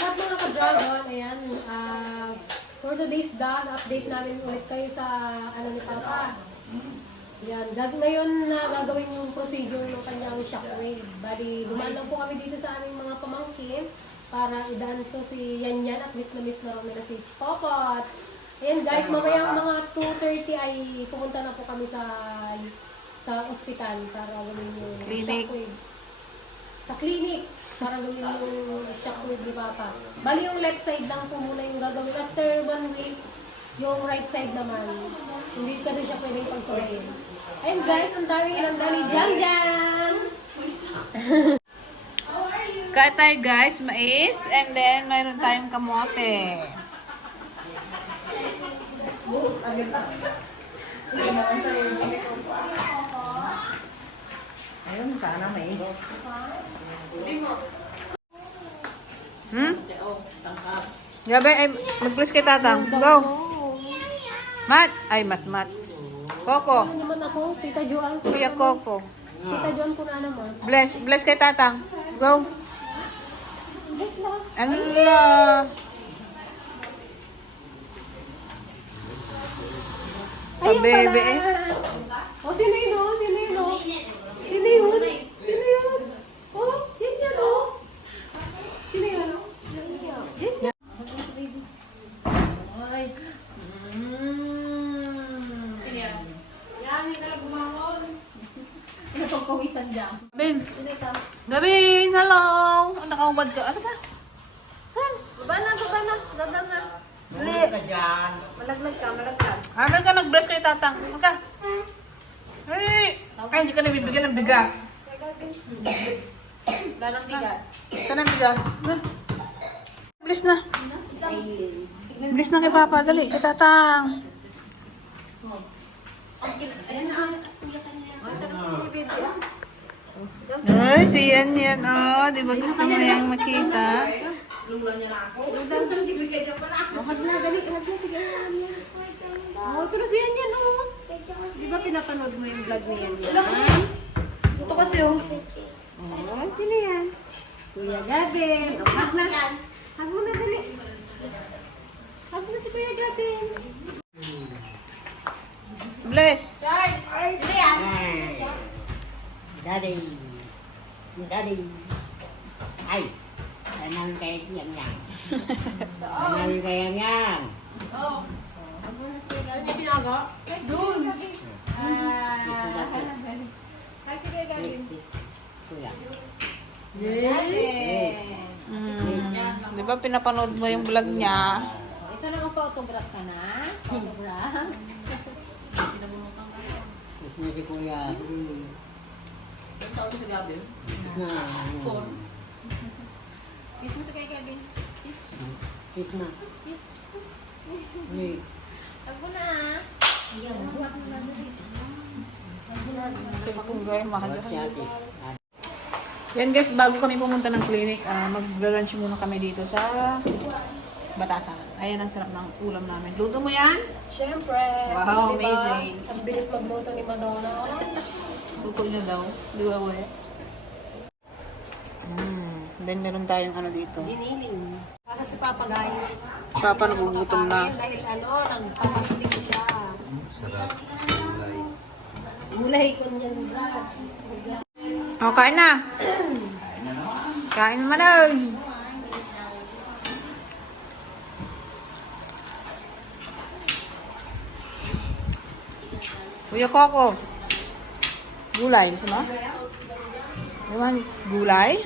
What's up mga ka-dragon? Ayan, uh, for today's vlog, update namin ulit kayo sa ano ni Papa. Ayan, ngayon na uh, gagawin yung procedure ng kanyang shockwave. Bali, lumalaw po kami dito sa aming mga pamangkin para idaan ko si Yan Yan at miss na miss na Romina si Popot. Ayan guys, mamaya mga 2.30 ay pumunta na po kami sa sa ospital para gawin yung clinic. shockwave. Sa clinic para gawin yung shockwave ni Papa. Bali yung left side lang po muna yung gagawin. After one week, yung right side naman, hindi ka rin siya pwedeng pagsabayin. Ayun guys, ang daming ilang dali. Jang jang! Kain tayo guys, mais, and then mayroon tayong kamote. Ayun, sana mais. Hmm? Gabi, ay, mag-bless kay tatang. Go! Mat! Ay, mat, mat. Coco. Ano naman ako? Tita Joan. Kuya Coco. Tita Joan ko na naman. Bless. Bless kay tatang. Go. Yes lang. La? Ayun pala. eh. O, sino yun o? Sino yun o? Sino yun? Sino yun? Oh, yan yan o. Sino yun? Yan yan. Ay. Mm. Yan, hindi na bumangon. Ano pang pawisan dyan? Gabin. Gabin, hello. Oh, nakaubad ka. Ano ba? Baba na, baba na. Dadam na. Bumalik ka dyan. Malaglag ka, malaglag. Amin ka nag-bless kay tatang. Maka. Ay, ay, hindi ka nabibigyan ng bigas. Wala nang bigas. Saan ang bigas? Bless na. Bless na kay Papa. Dali, kay tatang. Ay, si Yan Yan. Oh, di ba gusto mo yung makita? Hag na, dali, hag na, sige. Oh, ito na si Yan Yan, oh. Di ba pinapanood mo yung vlog ni Yan Yan? Ito kasi, oh. Oh, sino yan? Kuya Gabin. Oh, hag na. Hag mo na, dali. Hag mo na si Kuya Gabin. Bless. Charles! Yan? Daddy. Daddy. Ay. Anong kaya yan yan? Anong kaya yan? Oh. Na. May tinaga? Doon. Ah. Hag si Kuya Gabin. Kuya. Gabin. Mm, di ba pinapanood mo yung vlog niya? Ito na ang photograph ka na. Photograph. Kiss na si Kuya. Hmm. Hmm. Kiss mo sa kay Gabin. Kiss. Kiss na. Kiss. Uy. Tag mo na ah. Ayan. Huwag mo na is? Yan guys, bago kami pumunta ng clinic, ah, mag-lunch muna kami dito sa Batasan. Ayan ang sarap ng ulam namin. Luto mo yan? Siyempre. Wow, diba? amazing. Ang bilis magluto ni Madonna. Luto niya daw. Di ba, we? Mm. Then meron tayong ano dito. Diniling. Kasa si Papa guys. Papa nagugutom na. Dahil ano, nagpapastik siya. Sarap. Gulay ko niyan, Brad. O, Oh, kain na. Kain mo na. Kuya Coco. Gulay. Gusto mo? Ewan, gulay?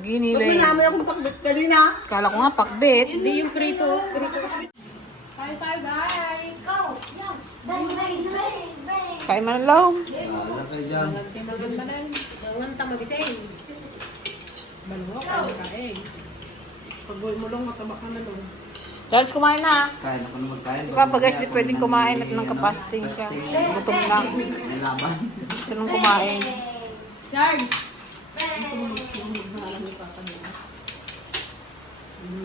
Ginilay. namin akong pakbit kanina. Kala ko nga pakbit. Hindi yung prito. Kain tayo guys. Go. Yan. Bang, bang, bang, bang. Kain man lang. Bangan ta magising. Bango, kain kain. Pag mo lang, mataba ka na lang. Charles, kumain na. Kain ako na magkain. Di ba pag guys, di pwedeng kumain at nang kapasting ka. Gutom lang. May laban. Gusto nang kumain. Charles.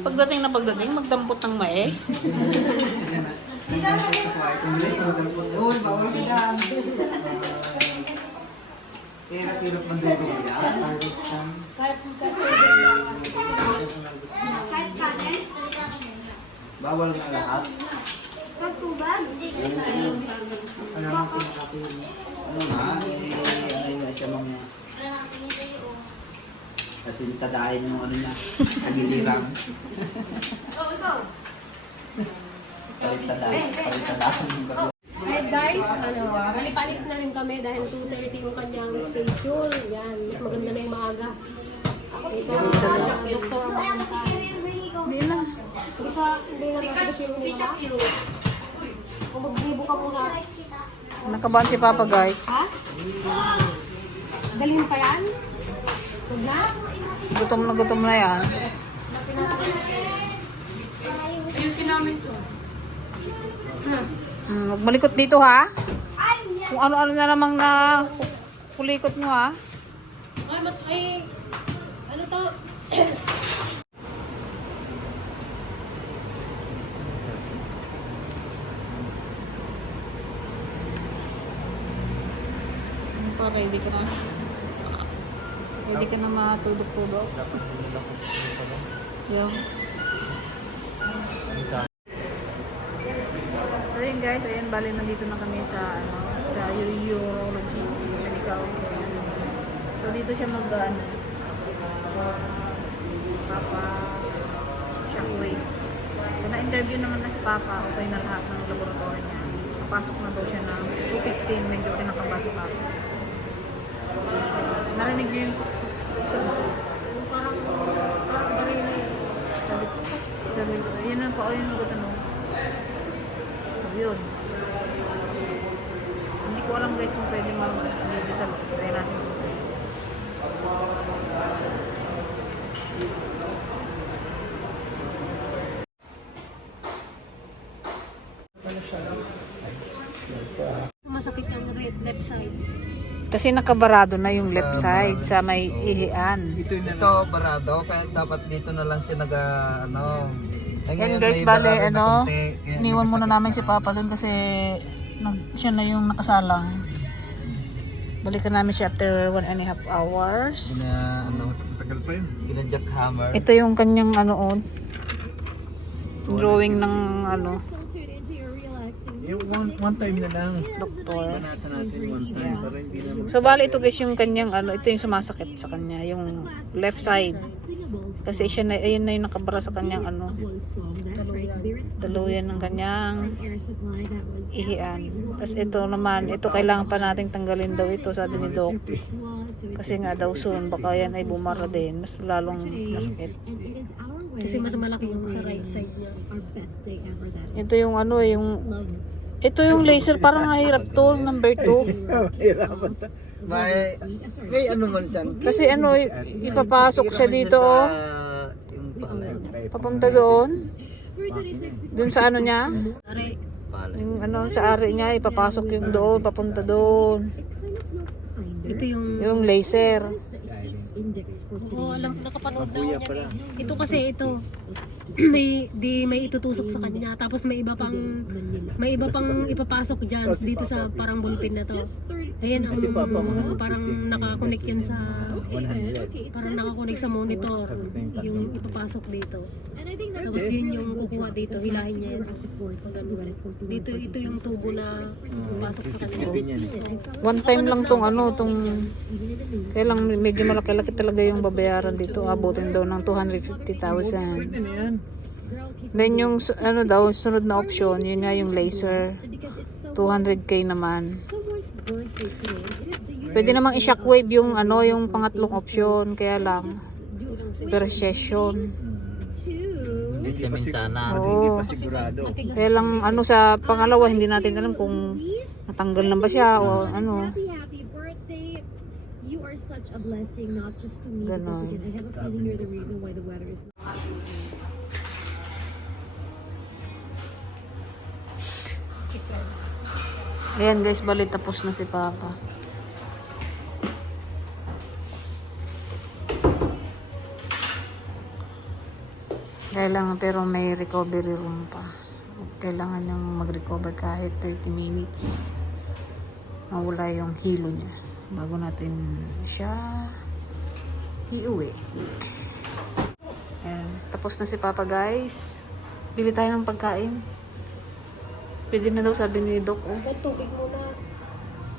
Pagdating na pagdating, magdampot ng mais. Hirap-hirap ng dugo mo yan. Kahit kahit Kahit Bawal na lahat. Pagtubag? Ano nga, eh, ano yun siya mga kasi tadahin yung ano niya, agilirang. Palitadahin, palitadahin yung gano'n. Alright guys, ano, malipalis na rin kami dahil 2.30 yung kanyang schedule. Yan, mas maganda na yung maaga. Sa doktor pumunta. Hindi na. Hindi ka, hindi na. Kung magbibo ka muna. Nakabahan si Papa guys. Ha? Dalhin pa yan? Na? Gutom na gutom na yan. Hmm, huwag malikot dito ha. Kung ano-ano na namang na kulikot nyo ha. Ay, mat, ay, ano to? Ano pa, ready ka na? Ready ka na matudok-tudok? Yung. So yun guys, ayun bali nandito na kami sa ano, sa urology medical care. So dito siya mag ano, Papa Shockwave. Kung na-interview naman na si Papa, okay na lahat ng laboratory niya. Papasok na daw siya ng 215, medyo kinakabahan si Papa. Narinig niyo yung Parang, parang barili. sabi, sabi ko, yun na pa, o yun ang tanong. Sabi yun. Hindi ko alam guys kung pwede mag-video sa loob. Try natin. Masakit yung right, left side. Kasi nakabarado na yung left side sa may ihian. Ito, barado, kaya dapat dito na lang siya nag, ano, eh, Yan guys, bale, na ano, iniwan muna nagkasakit namin si. Papa doon kasi nag, siya na yung nakasalang. Balikan namin siya after one and a half hours. Gina, ano, tagal pa yun. Gina jackhammer. Ito yung kanyang ano, oh, drawing ng ano, Yung one, one time na lang. doktor. Nasa natin one time, pero hindi na So bali ito guys yung kanyang ano, ito yung sumasakit sa kanya, yung left side. Kasi siya na, ayun na yung nakabara sa kanyang ano, daluyan ng kanyang ihian. Tapos ito naman, ito kailangan pa nating tanggalin daw ito, sabi ni Doc. Kasi nga daw soon, baka yan ay bumara din, mas lalong masakit. Kasi mas malaki yung sa right side niya. Ito yung ano, yung, ito yung laser, parang nahirap to, number 2. May, may ano man siya. Kasi ano, i- ipapasok siya dito, oh. Sa, yung palay. Papunta doon. Doon sa ano niya. Palay. Yung ano sa ari niya, ipapasok yung doon, papunta doon. ito yung, Yung laser. oh, alam ko, nakapanood na ako niyan eh. Ito kasi ito, may, di may itutusok sa kanya. Tapos may iba pang, may iba pang ipapasok dyan dito sa parang bulpin na to. Ayan ang parang nakakonect yan sa, parang nakakonect sa monitor. Yung ipapasok dito. Tapos yun yung kukuha dito, hilahin niya yan. Dito, ito yung tubo na pasok sa kanya. One time lang tong ano, tong kaya lang medyo malaki-laki talaga yung babayaran dito. Abutin daw ng 250,000. Then yung ano daw, sunod na option, yun nga yung laser. 200k naman. Pwede namang i-shockwave yung ano, yung pangatlong option. Kaya lang, per session. Hindi siya minsana. Oo. Kaya lang ano sa pangalawa, hindi natin alam kung natanggal na ba siya o ano. Happy, happy birthday. You are such a blessing, not just to me, because again, I have a feeling you're the reason why the weather is Ayan guys, bali tapos na si Papa. Kailangan pero may recovery room pa. Kailangan niyang mag-recover kahit 30 minutes. Mawala yung hilo niya. Bago natin siya iuwi. Ayan, tapos na si Papa guys. Bili tayo ng pagkain. Pwede na daw sabi ni Doc. Oh. Kahit tubig muna.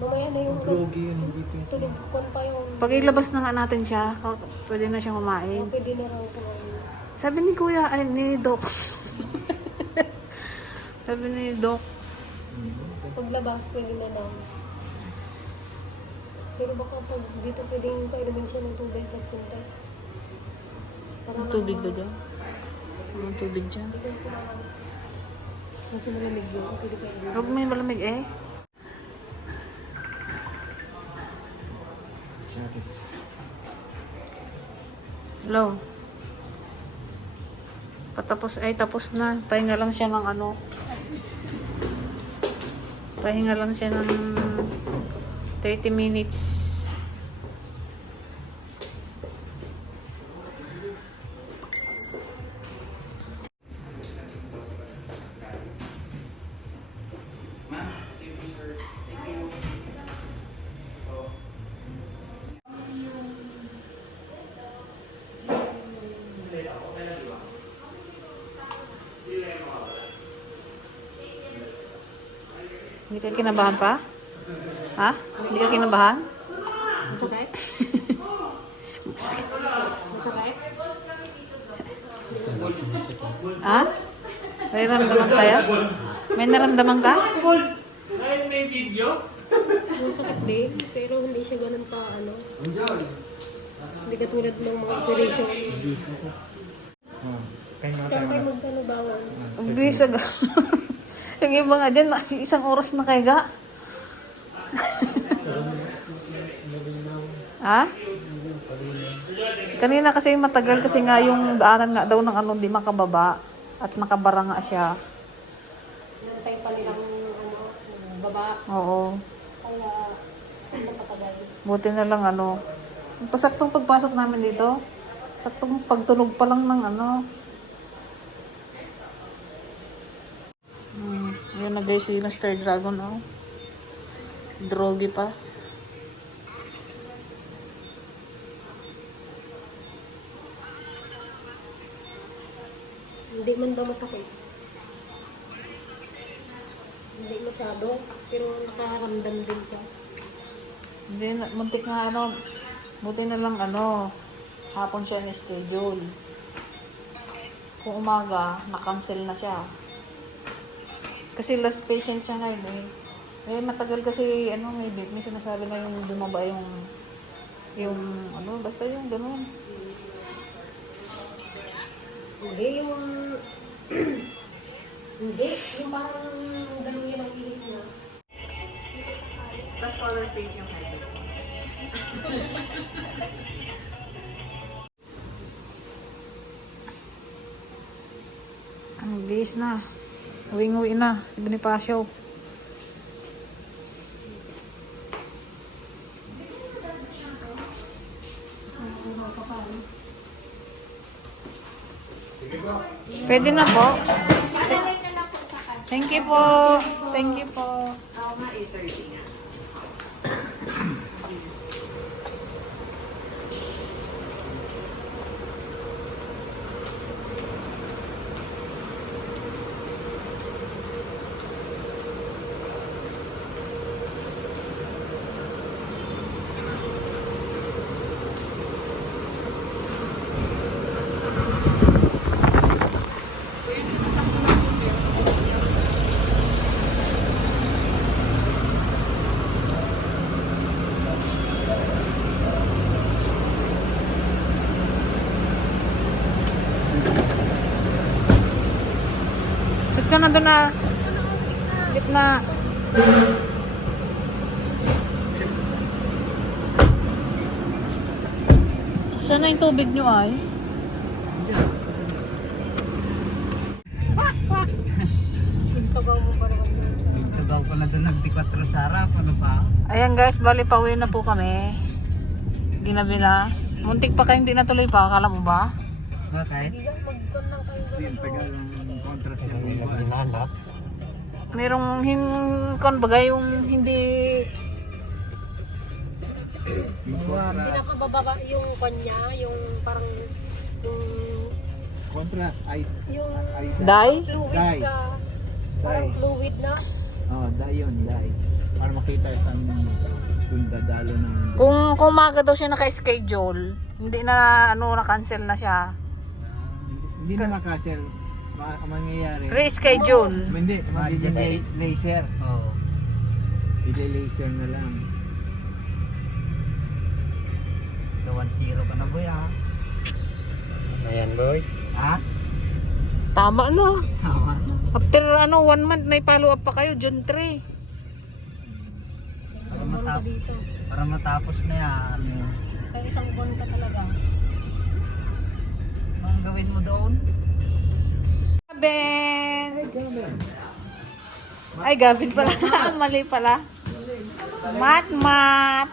Mamaya na yung Grogi yun, hindi pa tulog kon pa yung Pag ilabas na nga natin siya, pwede na siyang kumain. pwede na raw kumain. Sabi ni Kuya, ay ni Doc. sabi ni Doc, Paglabas, pwede na daw. Pero baka pag dito pwedeng painumin siya ng tubig at punta. Para ang tubig ba dyan? Ang tubig dyan. Dito Nasa malamig yun, pwede painumin. Huwag may malamig eh. Hello. Patapos, ay tapos na. Pahinga lang siya ng ano. Pahinga lang siya ng 30 minutes. Kinabahan pa? Ha? Hindi ka kinabahan? Masakit? Masakit? Ha? May naramdaman kaya? May naramdaman ka? Masakit din, pero hindi siya ganun ka ano. Hindi katulad ng mga operation. Kaya tayo magkano bawal? Ang aga. Yung iba nga dyan, isang oras na kaya ga. ha? Kanina kasi matagal kasi nga yung daanan nga daw ng ano, di makababa. At nakabara nga siya. Nantay pa nilang ano, baba. Oo. Kaya napatagal. Buti na lang ano. Pasaktong pagpasok namin dito. Saktong pagtulog pa lang ng ano. Hmm, yun na guys, si Mr. Dragon oh. Drogi pa. Hindi man daw masakit. Hindi masyado, pero nakaramdam din siya. Hindi muntik nga ano, buti na lang ano, hapon siya ni-schedule. Kung umaga, na-cancel na siya. Kasi last patient siya ngayon eh. Eh, matagal kasi, ano, may, may sinasabi na yung bumaba yung, yung, ano, basta yung ganun. Hindi, yung... hindi, yung parang ganun yun ang ilit niya. Tapos color pink yung head. Ang bilis na. Uwing-uwi na. Si. Pwede na po. Thank you po. Thank you po. Ka na doon na. Gitna. Saan na yung tubig nyo ay? Tagaw ko na doon nagdi-4 sa harap. Ano pa? Ayan guys, bali pauwi na po kami. Ginabi na. Muntik pa kayong di natuloy pa, akala mo ba? Bakit? Hindi lang magkon lang kayo Ng contrast yung Merong hin kon bagay yung hindi Pinakababa yung kanya, yung parang yung Contrast, ay, Yung Dai? fluid Dye. sa... Parang fluid na. Oh, dahil yun, dahil. Para makita saan kung dadalo na. Kung kung umaga daw siya naka-schedule, hindi na ano na-cancel na siya. Hindi na makasel. Ma mangyayari. Re-schedule. Hindi, magiging laser. Oo. Oh. laser na lang. Ito 1-0 ka na boy ah. Ayan, boy. Ha? Tama no. Tama. After ano, one month may follow up pa kayo, June 3. Para, matap dito. para matapos na yan. Kaya isang buwan ka talaga. Anong gawin mo doon? Gavin! Ay, Gavin pala. Mali pala. Mat, mat.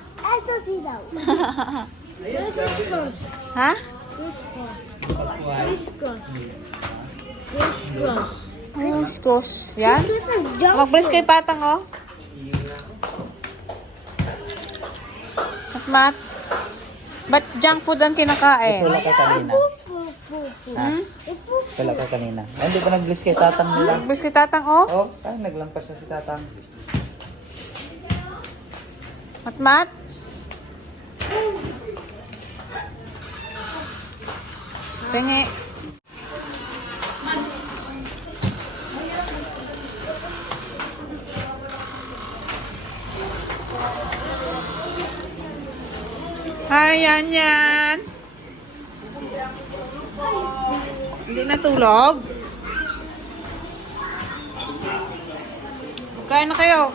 ha? Criss cross. Yan? Mag-brace kay patang, oh. Mat, mat. Ba't junk food ang kinakain? Wala ka kanina. Ha? Wala ka kanina. Ay, hindi pa nag-bliss kay tatang nila. Mag-brace kay tatang, oh. Oh, ay, naglampas na si tatang. Mat, mat. Pengi. Hi, yan yan. Hindi natulog? Kain na kayo.